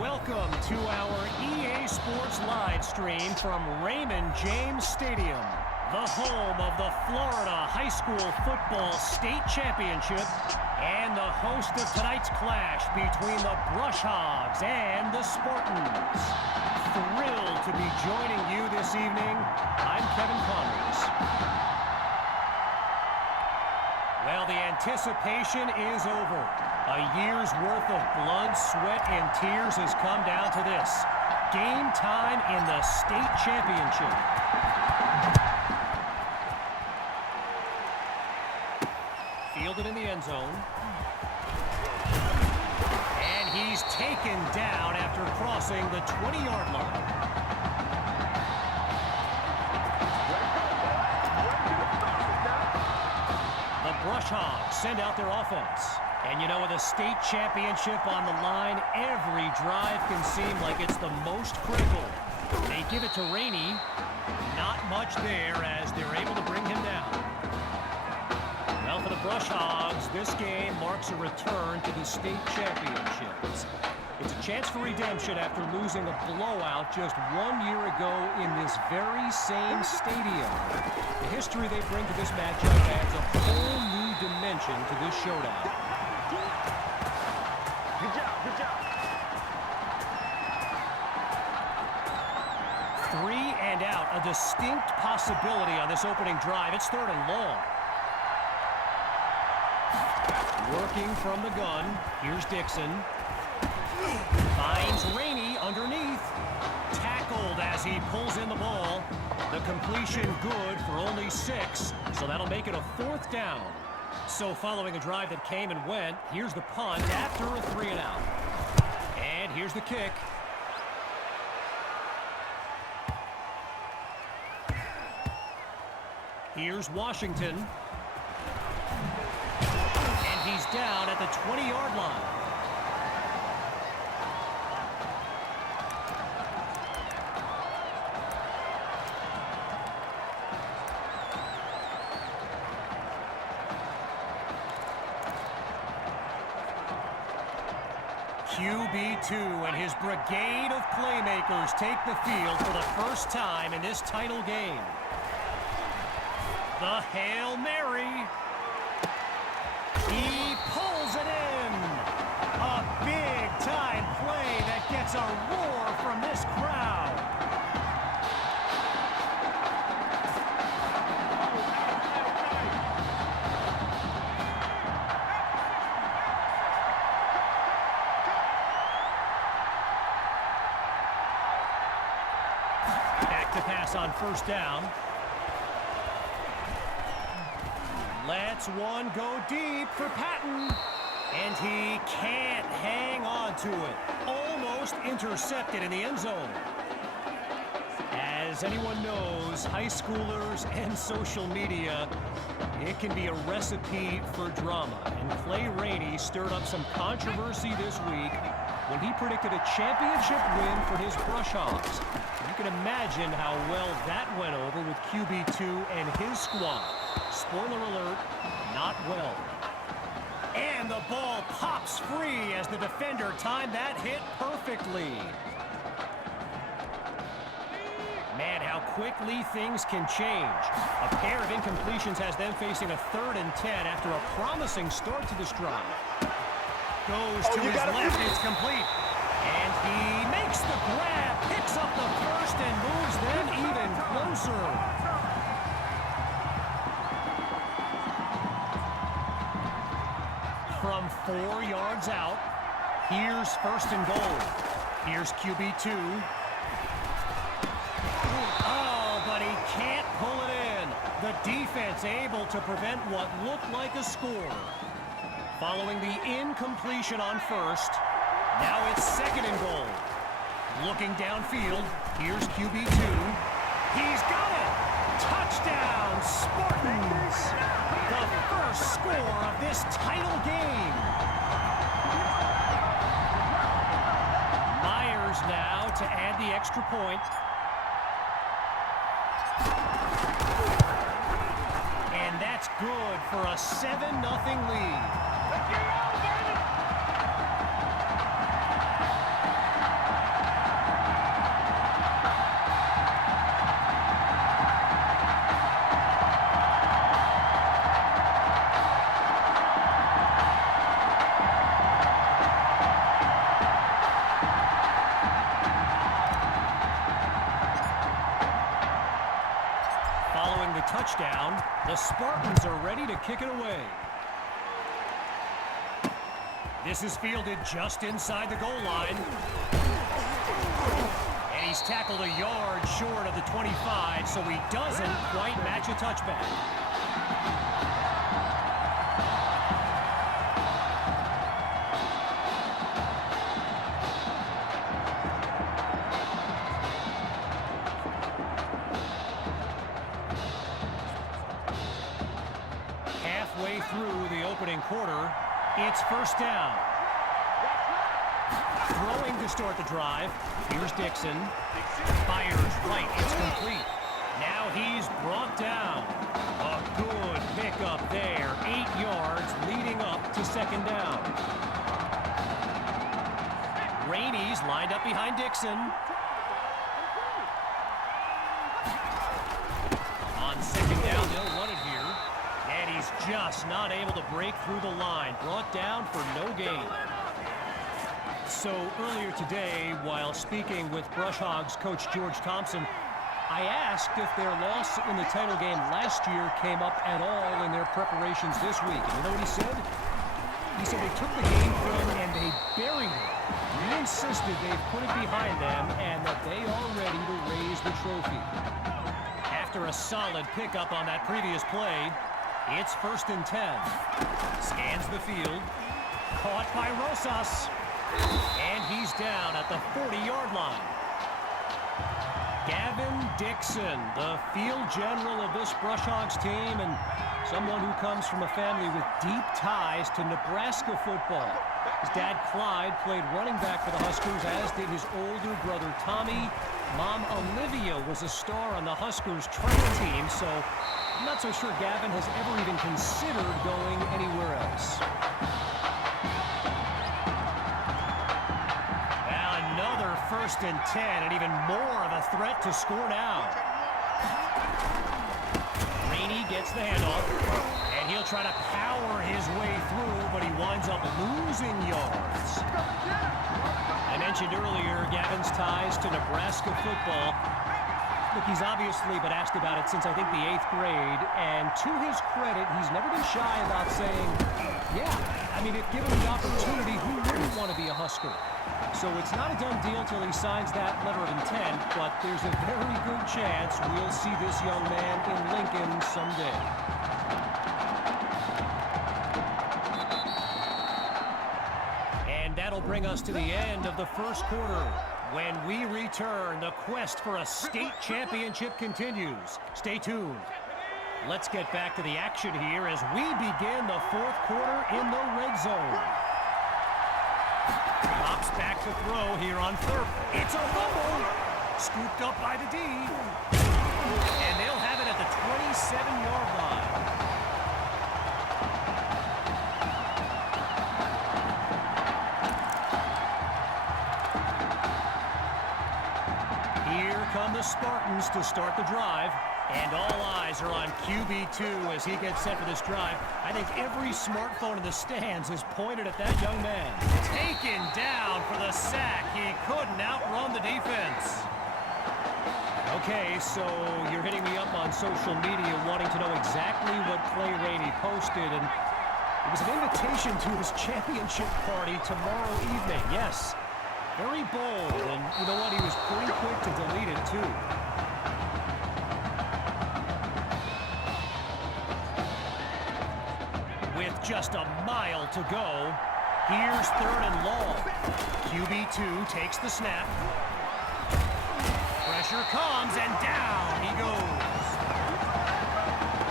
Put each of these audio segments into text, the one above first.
Welcome to our EA Sports live stream from Raymond James Stadium, the home of the Florida High School Football State Championship and the host of tonight's clash between the Brush Hogs and the Spartans. Thrilled to be joining you this evening. I'm Kevin Connors. Well, the anticipation is over. A year's worth of blood, sweat, and tears has come down to this. Game time in the state championship. Fielded in the end zone. And he's taken down after crossing the 20-yard line. The Brush Hogs send out their offense. And you know, with a state championship on the line, every drive can seem like it's the most critical. They give it to Rainey. Not much there as they're able to bring him down. Well, for the Brush Hogs, this game marks a return to the state championship. It's a chance for redemption after losing a blowout just 1 year ago in this very same stadium. The history they bring to this matchup adds a whole new dimension to this showdown. Good job. 3 and out, a distinct possibility on this opening drive. It's 3rd and long. Working from the gun. Here's Dixon. Finds Rainey underneath. Tackled as he pulls in the ball. The completion good for only 6, so that'll make it a 4th down. So following a drive that came and went, here's the punt after a 3 and out. And here's the kick. Here's Washington. And he's down at the 20-yard line. QB2 and his brigade of playmakers take the field for the first time in this title game. The Hail Mary. He pulls it in. A big-time play that gets a roar from this crowd. Back to pass on 1st down. Let's one go deep for Patton. And he can't hang on to it. Almost intercepted in the end zone. As anyone knows, high schoolers and social media, it can be a recipe for drama. And Clay Rainey stirred up some controversy this week when he predicted a championship win for his Brush Hogs. You can imagine how well that went over with QB2 and his squad. Spoiler alert, not well. And the ball pops free as the defender timed that hit perfectly. Man, how quickly things can change. A pair of incompletions has them facing a 3rd and 10 after a promising start to this drive. Goes to his left, it's complete. And he makes the grab, picks up the first, and moves them even closer. From 4 yards out, here's 1st and goal. Here's QB2. Oh, but he can't pull it in. The defense able to prevent what looked like a score. Following the incompletion on 1st, now it's 2nd and goal. Looking downfield, here's QB2. He's got it! Touchdown, Spartans! The first score of this title game. Myers now to add the extra point. And that's good for a 7-0 lead. down. The Spartans are ready to kick it away. This is fielded just inside the goal line. And he's tackled a yard short of the 25, so he doesn't quite match a touchback. Halfway through the opening quarter, it's first down. Throwing to start the drive. Here's Dixon. Fires right. It's complete. Now he's brought down. A good pickup there. 8 yards leading up to second down. Rainey's lined up behind Dixon. On second down, they'll run it here. And he's just not able to break through the line. Brought down for no gain. So earlier today, while speaking with Brush Hogs coach George Thompson, I asked if their loss in the title game last year came up at all in their preparations this week. And you know what he said? He said they took the game film and they buried it. He insisted they've put it behind them and that they are ready to raise the trophy. After a solid pickup on that previous play, it's 1st and 10. Scans the field. Caught by Rosas. And he's down at the 40-yard line. Gavin Dixon, the field general of this Brush Hogs team and someone who comes from a family with deep ties to Nebraska football. His dad, Clyde, played running back for the Huskers, as did his older brother, Tommy. Mom, Olivia, was a star on the Huskers training team, so I'm not so sure Gavin has ever even considered going anywhere else. Another 1st and 10, and even more of a threat to score now. Rainey gets the handoff, and he'll try to power his way through, but he winds up losing yards. I mentioned earlier Gavin's ties to Nebraska football. Look, he's obviously been asked about it since, I think, the 8th grade, and to his credit, he's never been shy about saying, yeah, I mean, if given the opportunity, who wouldn't want to be a Husker? So it's not a done deal till he signs that letter of intent, but there's a very good chance we'll see this young man in Lincoln someday. And that'll bring us to the end of the first quarter. When we return, the quest for a state championship continues. Stay tuned. Let's get back to the action here as we begin the 4th quarter in the red zone. Pops back to throw here on 3rd. It's a fumble. Scooped up by the D. And they'll have it at the 27-yard line. Here come the Spartans to start the drive. And all eyes are on QB2 as he gets set for this drive. I think every smartphone in the stands is pointed at that young man. Taken down for the sack. He couldn't outrun the defense. Okay, so you're hitting me up on social media wanting to know exactly what Clay Rainey posted. And it was an invitation to his championship party tomorrow evening. Yes, very bold. And you know what? He was pretty quick to delete it, too. With just a mile to go, here's 3rd and long. QB2 takes the snap. Pressure comes, and down he goes.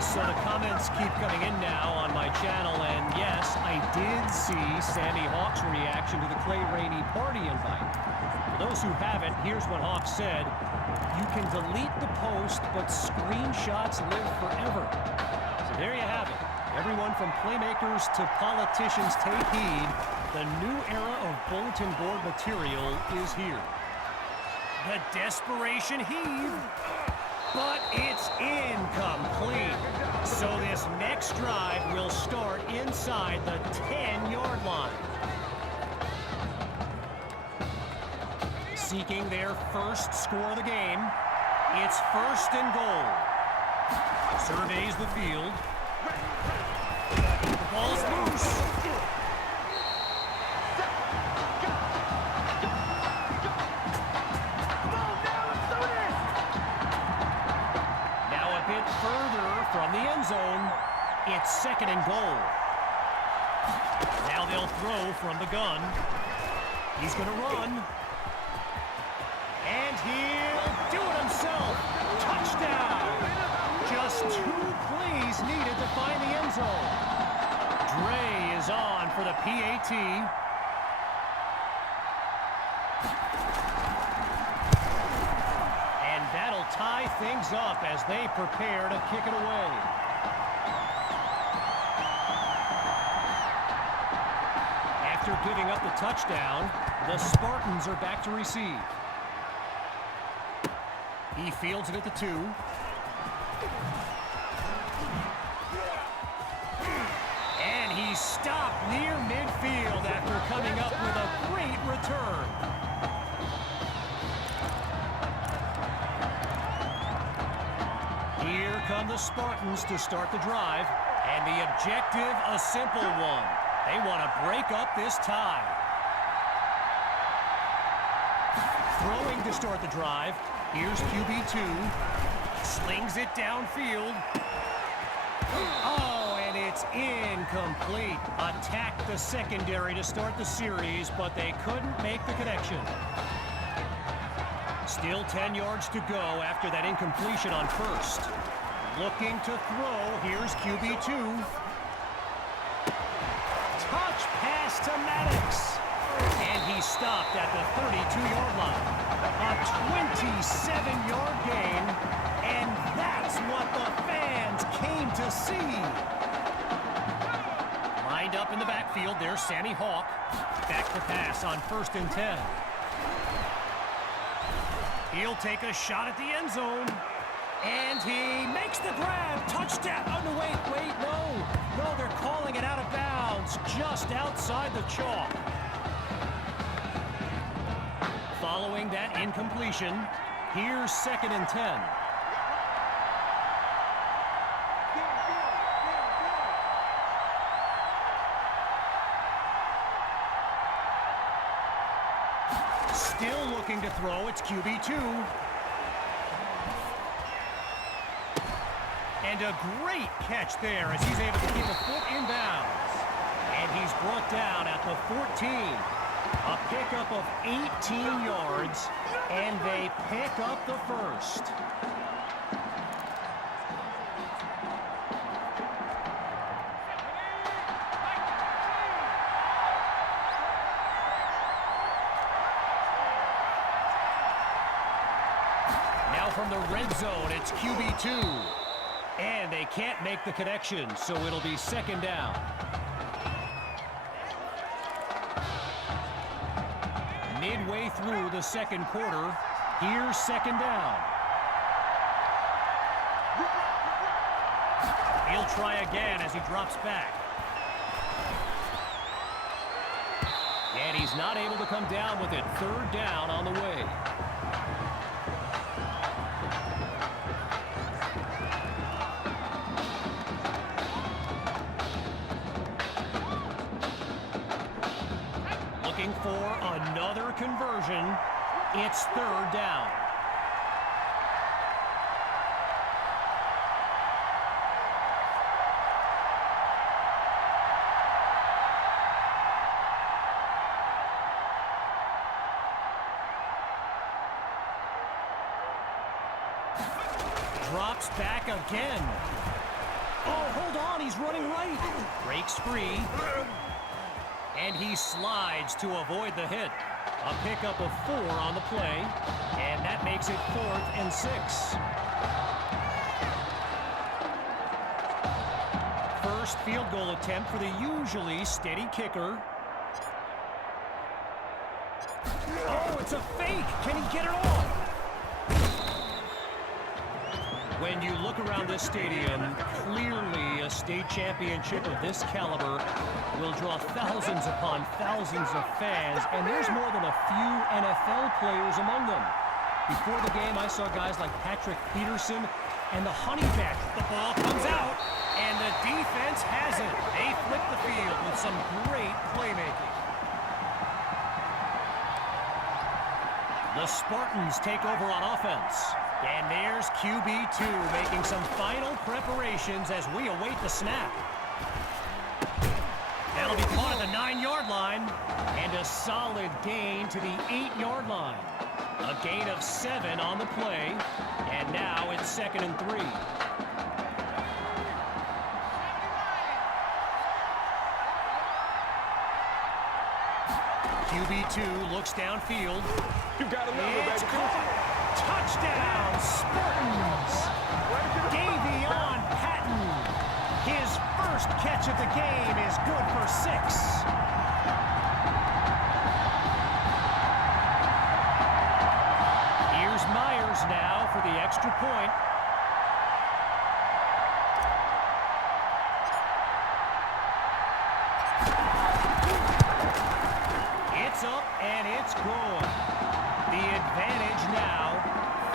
So the comments keep coming in now on my channel, and yes, I did see Sammy Hawk's reaction to the Clay Rainey party invite. For those who haven't, here's what Hawk said. You can delete the post, but screenshots live forever. So there you have it. Everyone from playmakers to politicians, take heed. The new era of bulletin board material is here. The desperation heave, but it's incomplete. So this next drive will start inside the 10-yard line. Seeking their first score of the game, it's 1st and goal. Surveys the field. The ball's loose. Now a bit further from the end zone. It's 2nd and goal. Now they'll throw from the gun. He's going to run. And he'll do it himself. Touchdown. Just 2 plays needed to find the end zone. Dre is on for the PAT. And that'll tie things up as they prepare to kick it away. After giving up the touchdown, the Spartans are back to receive. He fields it at the 2. And he stopped near midfield after coming up with a great return. Here come the Spartans to start the drive. And the objective, a simple one. They want to break up this tie. Throwing to start the drive. Here's QB2. Slings it downfield. Oh, and it's incomplete. Attacked the secondary to start the series, but they couldn't make the connection. Still 10 yards to go after that incompletion on first. Looking to throw. Here's QB2. Touch pass to Maddox. And he stopped at the 32-yard line. A 27-yard gain. And that's what the fans came to see. Lined up in the backfield, there's Sammy Hawk. Back to pass on 1st and 10. He'll take a shot at the end zone. And he makes the grab. Touchdown. Oh, no, wait, no. No, they're calling it out of bounds just outside the chalk. Following that incompletion, here's 2nd and 10. Still looking to throw, it's QB2. And a great catch there as he's able to keep a foot in bounds. And he's brought down at the 14. A pickup of 18 yards, and they pick up the first. Now from the red zone, it's QB2. And they can't make the connection, so it'll be 2nd down. Midway through the 2nd quarter, here's 2nd down. He'll try again as he drops back. And he's not able to come down with it. 3rd down on the way. For another conversion, it's 3rd down. Drops back again. Oh, hold on, he's running right. Breaks free. And he slides to avoid the hit. A pickup of 4 on the play. And that makes it 4th and 6. First field goal attempt for the usually steady kicker. Oh, it's a fake. Can he get it off? When you look around this stadium, clearly a state championship of this caliber will draw thousands upon thousands of fans, and there's more than a few NFL players among them. Before the game, I saw guys like Patrick Peterson And the honey badger, the ball comes out, and the defense has it. They flip the field with some great playmaking. The Spartans take over on offense. And there's QB2 making some final preparations as we await the snap. That'll be caught at the 9-yard line. And a solid gain to the 8-yard line. A gain of 7 on the play. And now it's 2nd and 3. QB2 looks downfield. You got to love it, baby. Touchdown, Spartans! Davion Patton. His first catch of the game is good for 6. Here's Myers now for the extra point. It's up and it's good. The advantage now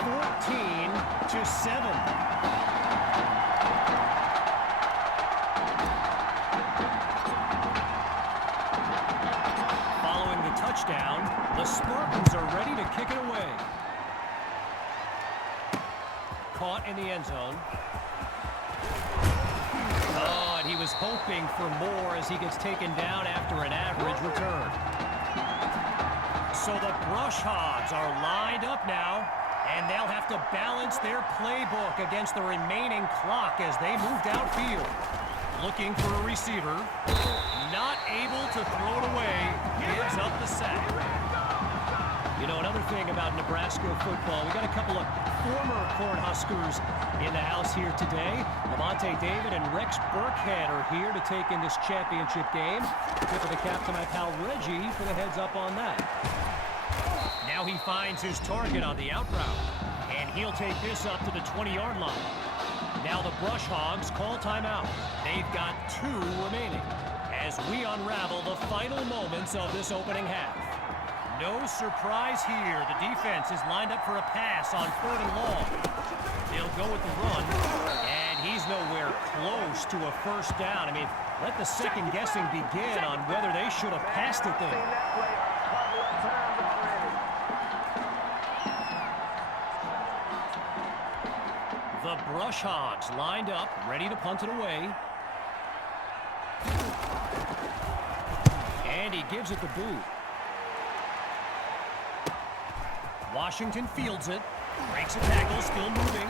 14-7. Following the touchdown, the Spartans are ready to kick it away. Caught in the end zone. Oh, and he was hoping for more as he gets taken down after an average return. So the Brush Hogs are lined up now, and they'll have to balance their playbook against the remaining clock as they move downfield. Looking for a receiver. Not able to throw it away. Gives up the sack. You know, another thing about Nebraska football, we got a couple of former Cornhuskers in the house here today. Lavonte David and Rex Burkhead are here to take in this championship game. Tip of the cap to my pal Reggie for the heads up on that. Now he finds his target on the out route, and he'll take this up to the 20-yard line. Now the Brush Hogs call timeout. They've got 2 remaining as we unravel the final moments of this opening half. No surprise here. The defense is lined up for a pass on 3rd and long. They'll go with the run, and he's nowhere close to a first down. I mean, let the second guessing begin on whether they should have passed it there. The Brush Hogs lined up, ready to punt it away. And he gives it the boot. Washington fields it, breaks a tackle, still moving.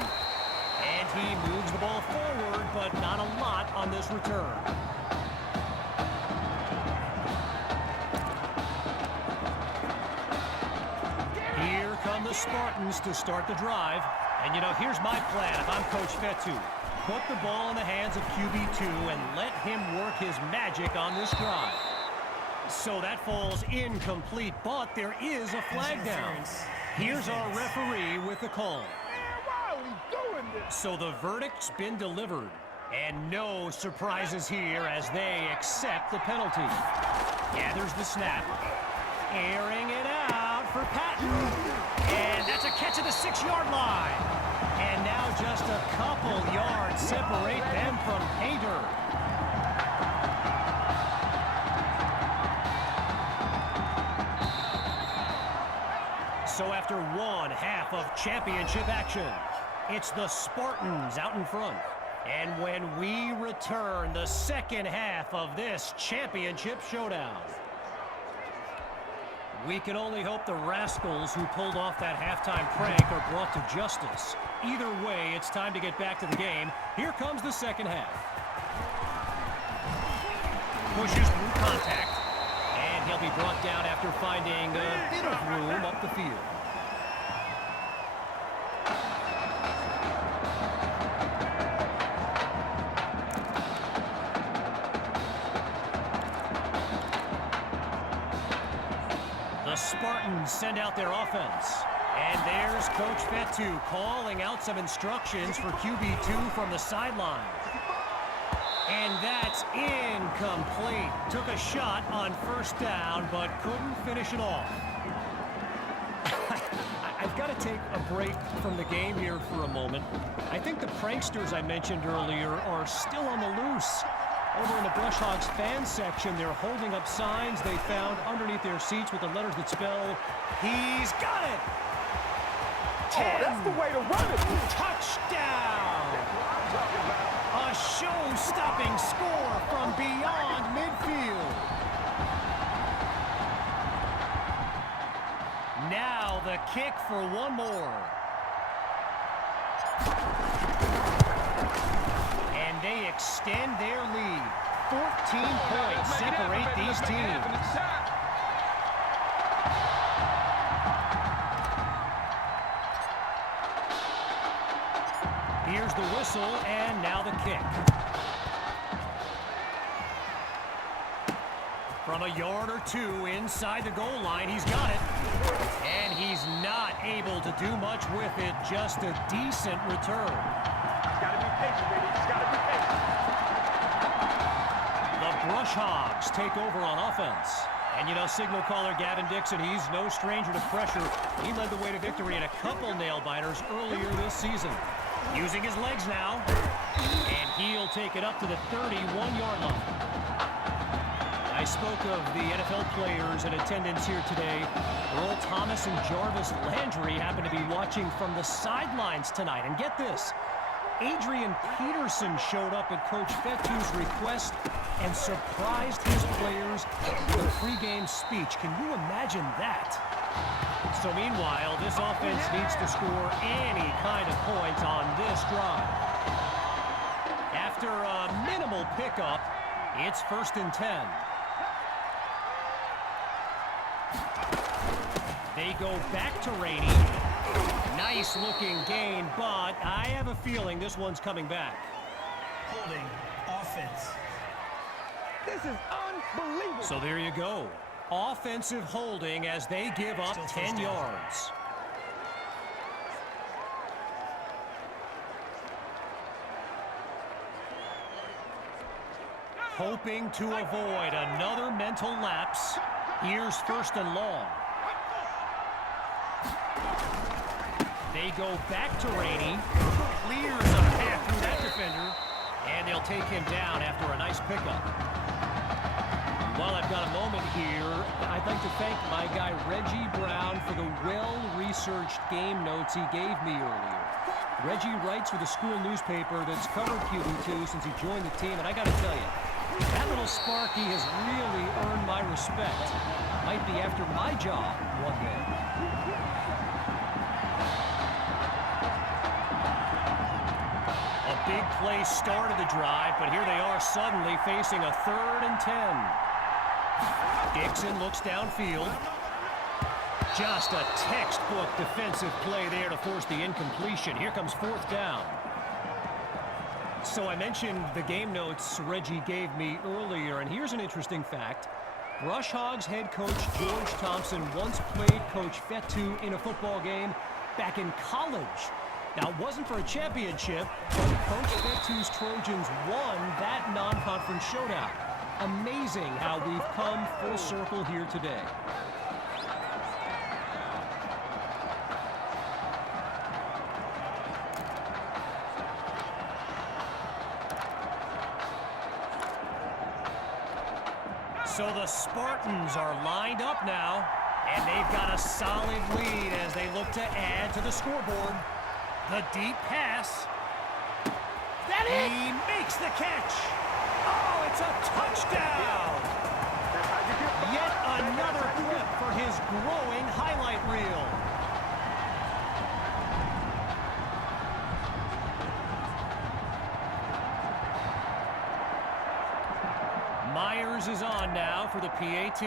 And he moves the ball forward, but not a lot on this return. Here come the Spartans to start the drive. And, you know, here's my plan if I'm Coach Fetu. Put the ball in the hands of QB2 and let him work his magic on this drive. So that falls incomplete, but there is a flag down. Here's our referee with the call. So the verdict's been delivered. And no surprises here as they accept the penalty. Gathers the snap. Airing it out for Patton. And that's a catch at the 6-yard line. And now just a couple yards separate them from pay dirt. So after 1 half of championship action, it's the Spartans out in front. And when we return, the second half of this championship showdown. We can only hope the rascals who pulled off that halftime prank are brought to justice. Either way, it's time to get back to the game. Here comes the second half. Pushes through contact. And he'll be brought down after finding a bit of room up the field. Spartans send out their offense. And there's Coach Fetu calling out some instructions for QB2 from the sideline. And that's incomplete. Took a shot on first down, but couldn't finish it off. I I've got to take a break from the game here for a moment. I think the pranksters I mentioned earlier are still on the loose. Over in the Brush Hogs fan section, they're holding up signs they found underneath their seats with the letters that spell, "He's got it!" 10. Oh, that's the way to run it. Touchdown! A show-stopping score from beyond midfield. Now the kick for one more. And they extend their lead. 14 points separate these teams. Here's the whistle, and now the kick. From a yard or two inside the goal line, he's got it. And he's not able to do much with it, just a decent return. Gotta be patient, baby. Just gotta be patient. The Brush Hogs take over on offense. And, you know, signal caller Gavin Dixon, he's no stranger to pressure. He led the way to victory in a couple nail-biters earlier this season. Using his legs now, and he'll take it up to the 31-yard line. I spoke of the NFL players in attendance here today. Earl Thomas and Jarvis Landry happen to be watching from the sidelines tonight. And get this, Adrian Peterson showed up at Coach Fetu's request and surprised his players with a pregame speech. Can you imagine that? So meanwhile, this offense needs to score any kind of points on this drive. After a minimal pickup, it's 1st and 10. They go back to Rainey. Nice looking gain, but I have a feeling this one's coming back. Holding offense. This is unbelievable. So there you go. Offensive holding as they give up 10 yards. Hoping to avoid another mental lapse. Here's 1st and long. They go back to Rainey. Clears a path through that defender. And they'll take him down after a nice pickup. While I've got a moment here, I'd like to thank my guy Reggie Brown for the well-researched game notes he gave me earlier. Reggie writes for the school newspaper that's covered QB2 since he joined the team, and I got to tell you, that little Sparky has really earned my respect. Might be after my job one day. A big play started the drive, but here they are suddenly facing a 3rd and 10. Dixon looks downfield. Just a textbook defensive play there to force the incompletion. Here comes 4th down. So I mentioned the game notes Reggie gave me earlier, and here's an interesting fact. Brush Hogs head coach George Thompson once played Coach Fetu in a football game back in college. Now, it wasn't for a championship, but Coach Fetu's Trojans won that non-conference showdown. Amazing how we've come full circle here today. So the Spartans are lined up now, and they've got a solid lead as they look to add to the scoreboard. The deep pass. He makes the catch. Oh, it's a touchdown! Yet another clip for his growing highlight reel. Myers is on now for the PAT.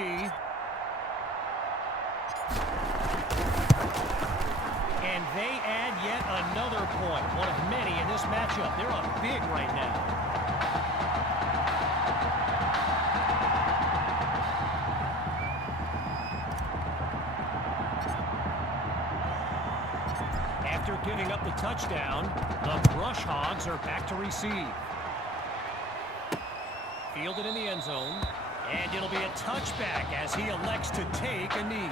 And they add yet another point, one of many in this matchup. They're up big right now. After giving up the touchdown, the Brush Hogs are back to receive. Fielded in the end zone, and it'll be a touchback as he elects to take a knee.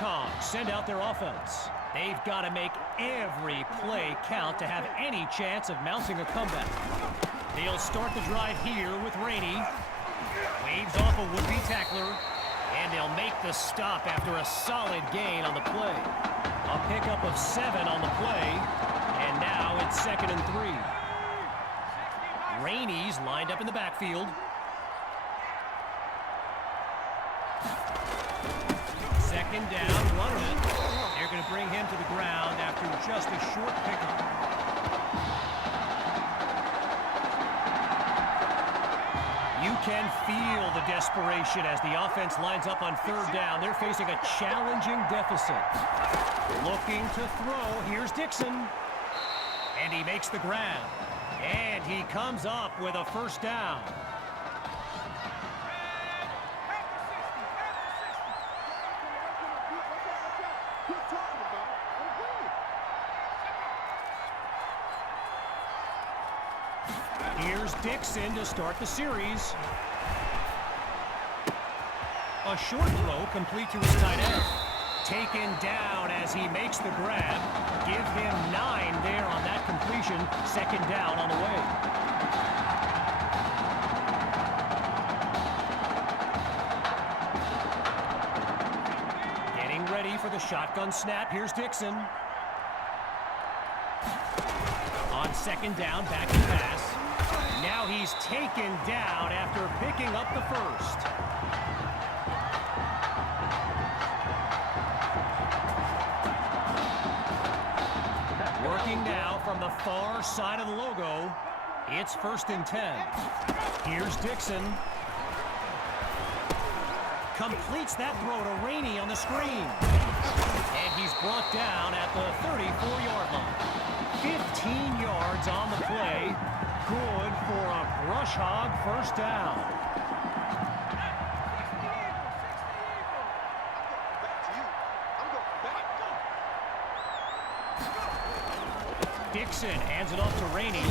Hogs send out their offense. They've got to make every play count to have any chance of mounting a comeback. They'll start the drive here with Rainey. Waves off a would-be tackler. And they'll make the stop after a solid gain on the play. A pickup of 7 on the play. And now it's 2nd and 3. Rainey's lined up in the backfield. Second down, running it. They're going to bring him to the ground after just a short pickup. You can feel the desperation as the offense lines up on 3rd down. They're facing a challenging deficit. Looking to throw. Here's Dixon. And he makes the grab. And he comes up with a 1st down. Here's Dixon to start the series. A short throw complete to his tight end. Taken down as he makes the grab. Give him 9 there on that completion. 2nd down on the way. Getting ready for the shotgun snap. Here's Dixon. On 2nd down, back to pass. Now he's taken down after picking up the 1st. Working now from the far side of the logo. It's 1st and 10. Here's Dixon. Completes that throw to Rainey on the screen. And he's brought down at the 34-yard line. 15 yards on the play. Good for a brush hog 1st down. Dixon hands it off to Rainey.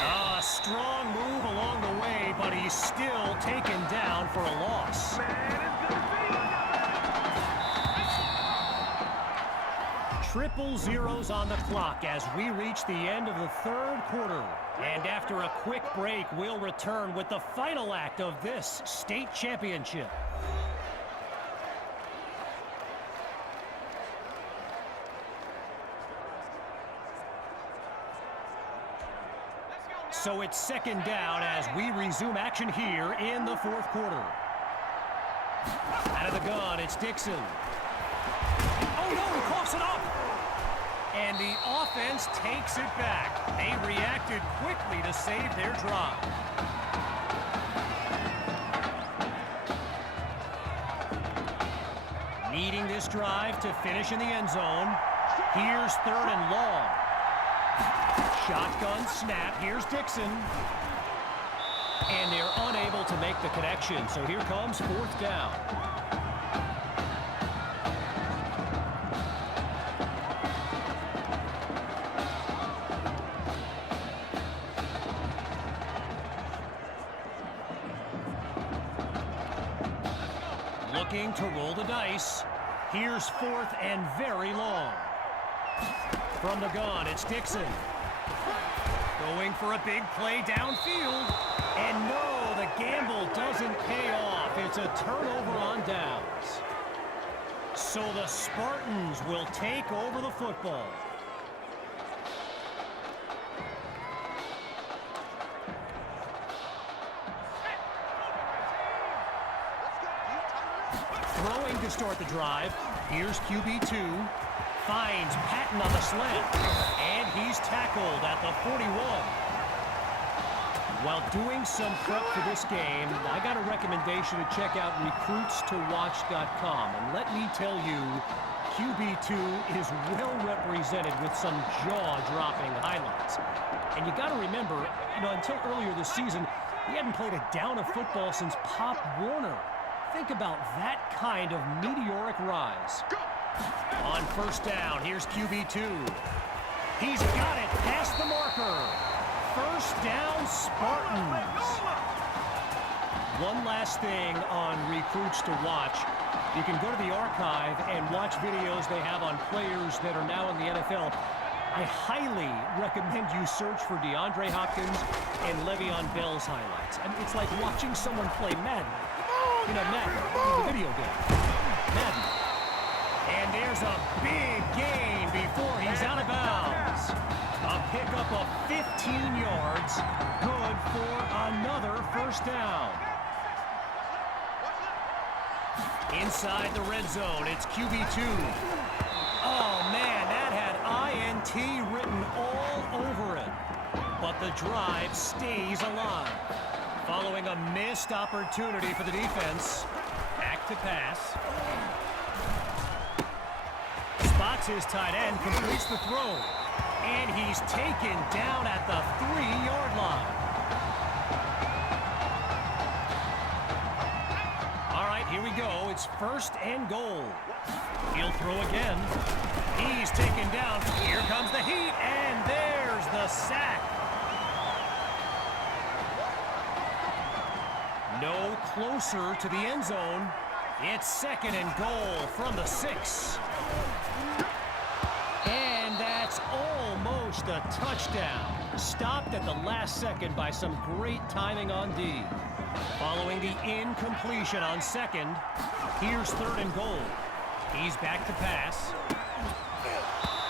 A strong move along the way, but he's still taken down for a loss. Triple zeros on the clock as we reach the end of the 3rd quarter. And after a quick break, we'll return with the final act of this state championship. So it's 2nd down as we resume action here in the 4th quarter. Out of the gun, it's Dixon. Oh no, he coughs it up! And the offense takes it back. They reacted quickly to save their drive. Needing this drive to finish in the end zone. Here's 3rd and long. Shotgun snap. Here's Dixon. And they're unable to make the connection. So here comes 4th down. Looking to roll the dice. Here's 4th and very long. From the gun, it's Dixon. Going for a big play downfield. And no, the gamble doesn't pay off. It's a turnover on downs. So the Spartans will take over the football. Throwing to start the drive. Here's QB2. Finds Patton on the slant. And he's tackled at the 41. While doing some prep for this game, I got a recommendation to check out recruitstowatch.com. And let me tell you, QB2 is well represented with some jaw-dropping highlights. And you got to remember, until earlier this season, he hadn't played a down of football since Pop Warner. Think about that kind of meteoric rise. On 1st down, here's QB2. He's got it past the marker. 1st down, Spartans. One last thing on recruits to watch. You can go to the archive and watch videos they have on players that are now in the NFL. I highly recommend you search for DeAndre Hopkins and Le'Veon Bell's highlights. I mean, it's like watching someone play Madden. You know, Madden, the video game. Madden. And there's a big gain before he's out of bounds. A pickup of 15 yards. Good for another first down. Inside the red zone, it's QB2. Oh, man, that had INT written all over it. But the drive stays alive. Following a missed opportunity for the defense. Back to pass. Spots his tight end, completes the throw. And he's taken down at the 3-yard line. All right, here we go. It's 1st and goal. He'll throw again. He's taken down. Here comes the heat, and there's the sack. No closer to the end zone. It's 2nd and goal from the 6. And that's almost a touchdown. Stopped at the last second by some great timing on D. Following the incompletion on 2nd, here's 3rd and goal. He's back to pass.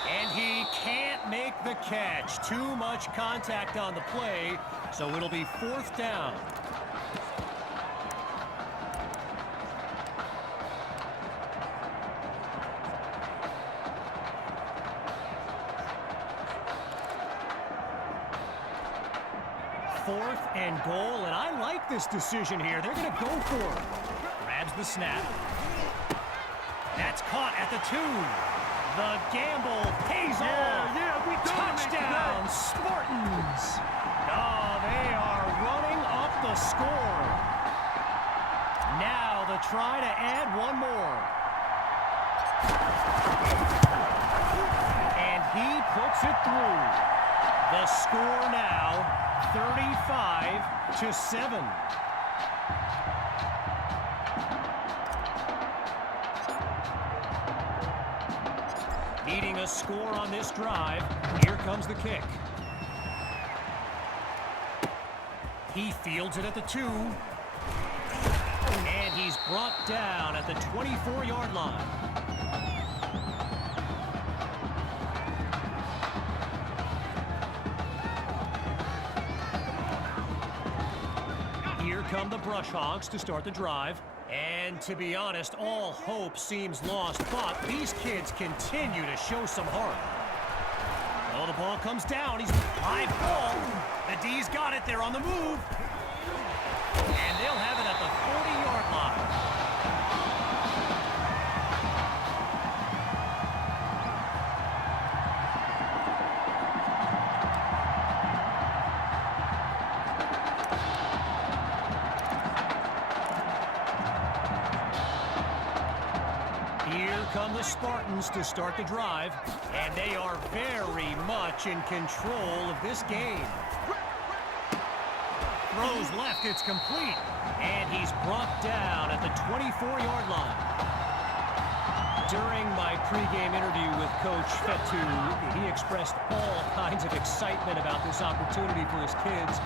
And he can't make the catch. Too much contact on the play, so it'll be 4th down. Fourth and goal, and I like this decision here. They're going to go for it. Grabs the snap. That's caught at the 2. The gamble pays off. Touchdown, Spartans. Oh, they are running up the score. Now the try to add one more. And he puts it through. The score now 35-7. Needing a score on this drive. Here comes the kick. He fields it at the 2. And he's brought down at the 24-yard line. Here come the Brush Hogs to start the drive. And to be honest, all hope seems lost, but these kids continue to show some heart. Oh, the ball comes down. He's live ball. The D's got it. They're on the move. And they'll have it at the 40-yard line. Here come the Spartans to start the drive, and they are very much in control of this game. Throws left, it's complete, and he's brought down at the 24-yard line. During my pregame interview with Coach Fetu, he expressed all kinds of excitement about this opportunity for his kids,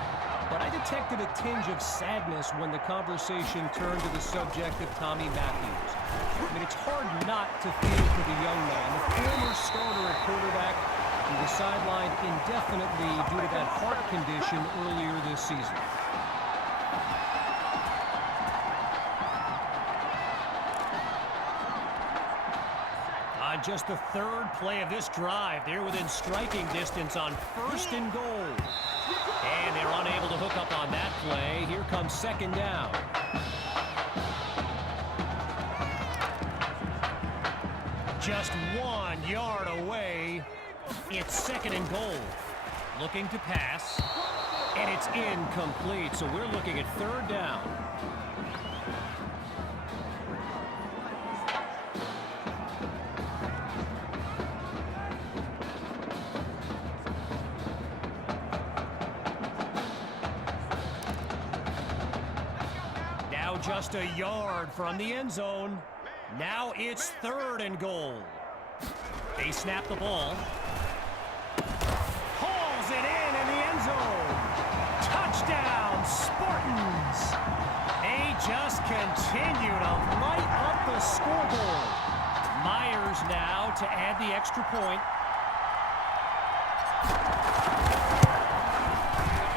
but I detected a tinge of sadness when the conversation turned to the subject of Tommy Matthews. I mean, it's hard not to feel for the young man, the former starter at quarterback, who was sidelined indefinitely due to that heart condition earlier this season. On just the 3rd play of this drive, they're within striking distance on 1st and goal. And they're unable to hook up on that play. Here comes 2nd down. Just 1 yard away. It's 2nd and goal. Looking to pass. And it's incomplete. So we're looking at 3rd down. just a yard from the end zone. Now it's 3rd and goal. They snap the ball. Hauls it in the end zone. Touchdown, Spartans. They just continue to light up the scoreboard. Myers now to add the extra point.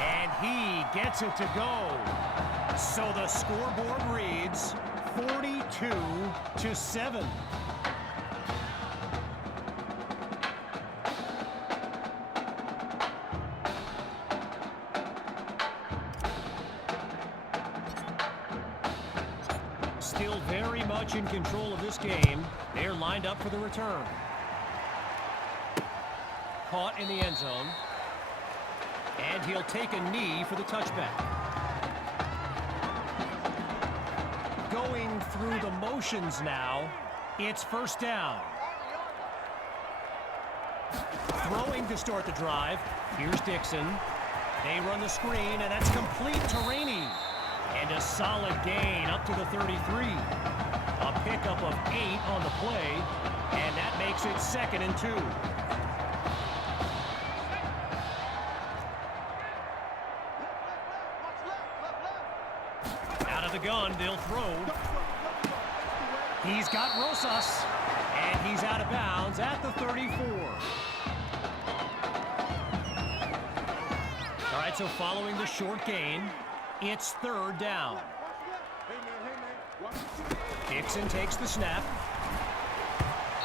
And he gets it to go. So the scoreboard reads 42-7. Still very much in control of this game. They're lined up for the return. Caught in the end zone. And he'll take a knee for the touchback. Going through the motions now. It's 1st down. Throwing to start the drive. Here's Dixon. They run the screen, and that's complete to Rainey. And a solid gain up to the 33. A pickup of 8 on the play, and that makes it 2nd and 2. Out of the gun, they'll throw. He's got Rosas, and he's out of bounds at the 34. All right, so following the short gain, it's 3rd down. Dixon takes the snap.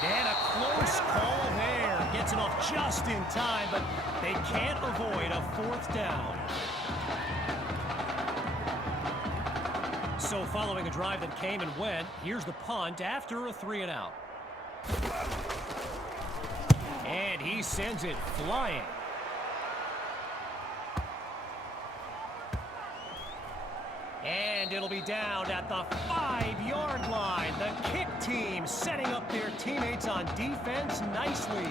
And a close call there. Gets it off just in time, but they can't avoid a 4th down. So following a drive that came and went, here's the punt after a 3-and-out. And he sends it flying. And it'll be down at the 5-yard line. The kick team setting up their teammates on defense nicely.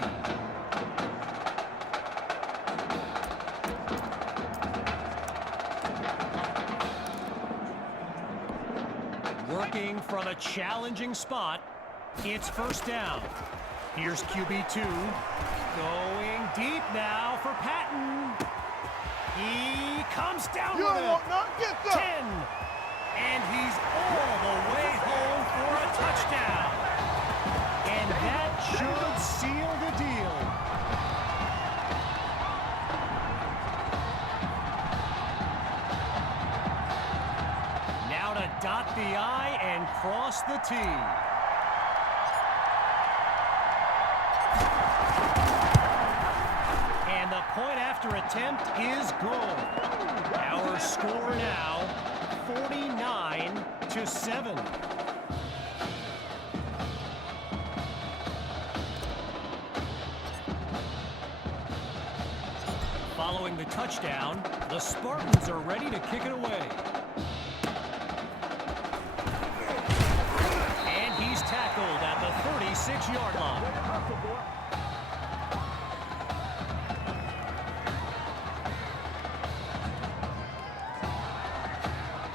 Working from a challenging spot, it's 1st down. Here's QB2. Going deep now for Patton. He comes down with it. 10. And he's all the way home for a touchdown. And that should seal the deal. Now to dot the I and cross the T. And the point after attempt is good. Our score now 49-7. Following the touchdown, the Spartans are ready to kick it away. And he's tackled at the 36-yard line.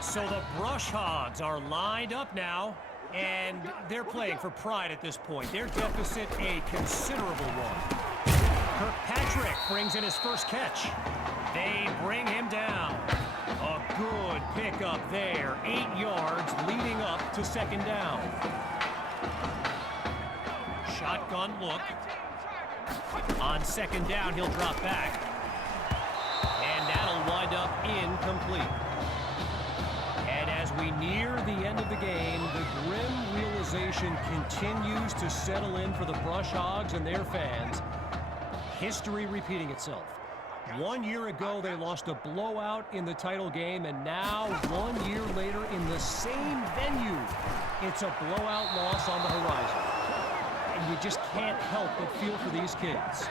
So the Brush Hogs are lined up now, and they're playing for pride at this point. Their deficit a considerable one. Kirkpatrick brings in his first catch. They bring him down. A good pickup there. 8 yards leading up to 2nd down. Shotgun look. On 2nd down, he'll drop back. And that'll wind up incomplete. And as we near the end of the game, the grim realization continues to settle in for the Brush Hogs and their fans. History repeating itself. 1 year ago, they lost a blowout in the title game, and now 1 year later in the same venue, it's a blowout loss on the horizon. And you just can't help but feel for these kids.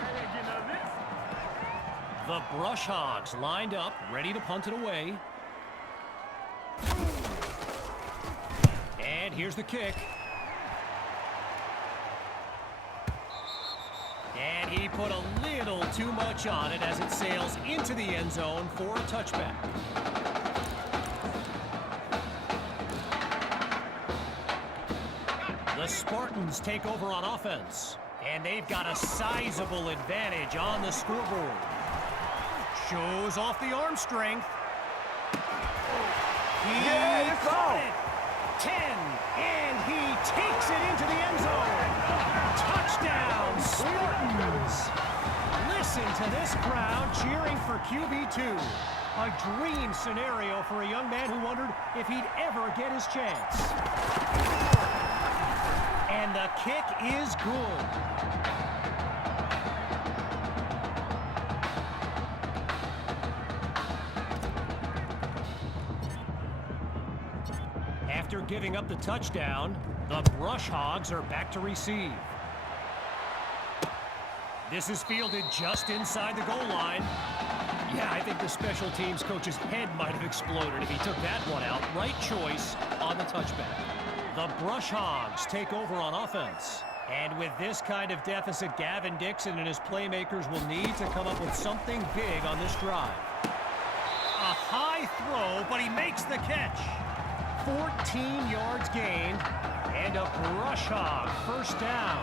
The Brush Hogs lined up, ready to punt it away. And here's the kick. And he put a little too much on it as it sails into the end zone for a touchback. The Spartans take over on offense, and they've got a sizable advantage on the scoreboard. Shows off the arm strength. He caught it. 10, and he takes it into the end zone. Touchdown, Spartans. Listen to this crowd cheering for QB2. A dream scenario for a young man who wondered if he'd ever get his chance. And the kick is good. After giving up the touchdown, the Brush Hogs are back to receive. This is fielded just inside the goal line. Yeah, I think the special teams coach's head might have exploded if he took that one out. Right choice on the touchback. The Brush Hogs take over on offense. And with this kind of deficit, Gavin Dixon and his playmakers will need to come up with something big on this drive. A high throw, but he makes the catch. 14 yards gained, and a Brush Hog first down.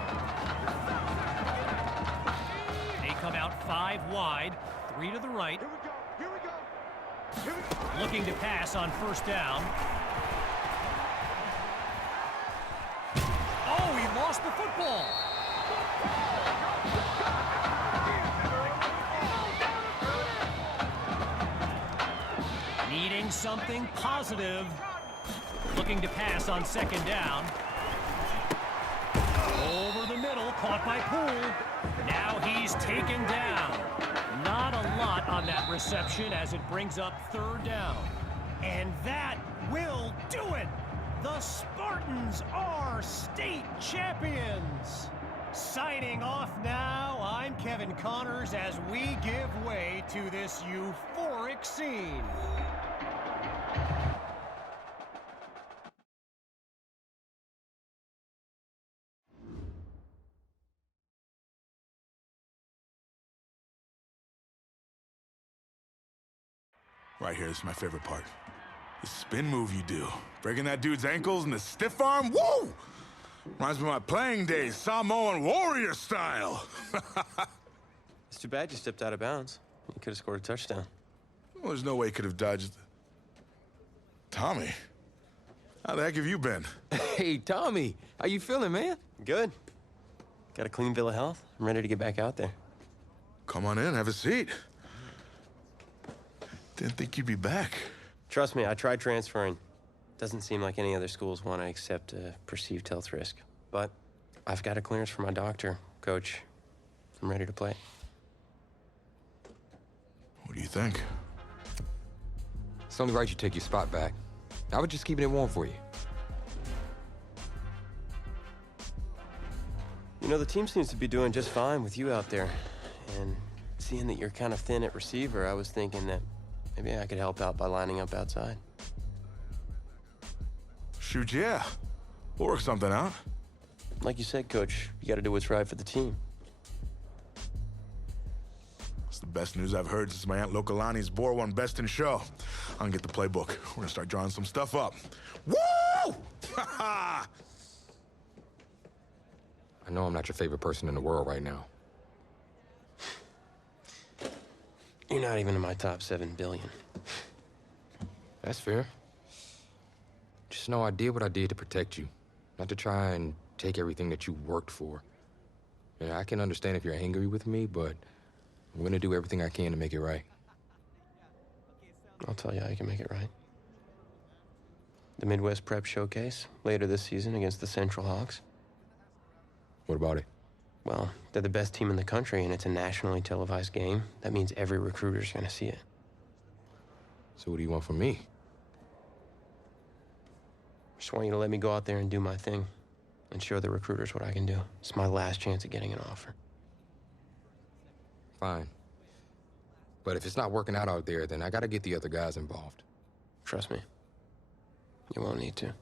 They come out 5 wide, 3 to the right. Here we go. Looking to pass on first down. Oh, he lost the football. Needing something positive. Looking to pass on second down. Over the middle, caught by Poole. Now he's taken down. Not a lot on that reception as it brings up third down. And that will do it. The Spartans are state champions. Signing off now, I'm Kevin Connors as we give way to this euphoric scene. Right here is my favorite part. The spin move you do. Breaking that dude's ankles and the stiff arm, woo! Reminds me of my playing days, Samoan warrior style. It's too bad you stepped out of bounds. You could have scored a touchdown. Well, there's no way he could have dodged. Tommy, how the heck have you been? Hey, Tommy, how you feeling, man? Good. Got a clean bill of health. I'm ready to get back out there. Come on in, have a seat. Didn't think you'd be back. Trust me, I tried transferring. Doesn't seem like any other schools want to accept a perceived health risk. But I've got a clearance from my doctor, Coach. I'm ready to play. What do you think? It's only right you take your spot back. I was just keeping it warm for you. You know, the team seems to be doing just fine with you out there. And seeing that you're kind of thin at receiver, I was thinking that maybe I could help out by lining up outside. Shoot, yeah. We'll work something out. Like you said, Coach, you got to do what's right for the team. It's the best news I've heard since my Aunt Lokalani's Boar won Best in Show. I'm gonna get the playbook. We're gonna start drawing some stuff up. Woo! I know I'm not your favorite person in the world right now. You're not even in my top 7 billion. That's fair. Just know I did what I did to protect you, not to try and take everything that you worked for. Yeah, I can understand if you're angry with me, but I'm gonna do everything I can to make it right. I'll tell you how you can make it right. The Midwest Prep Showcase, later this season against the Central Hogs. What about it? Well, they're the best team in the country, and it's a nationally televised game. That means every recruiter's gonna see it. So what do you want from me? Just want you to let me go out there and do my thing and show the recruiters what I can do. It's my last chance at getting an offer. Fine. But if it's not working out there, then I gotta get the other guys involved. Trust me, you won't need to.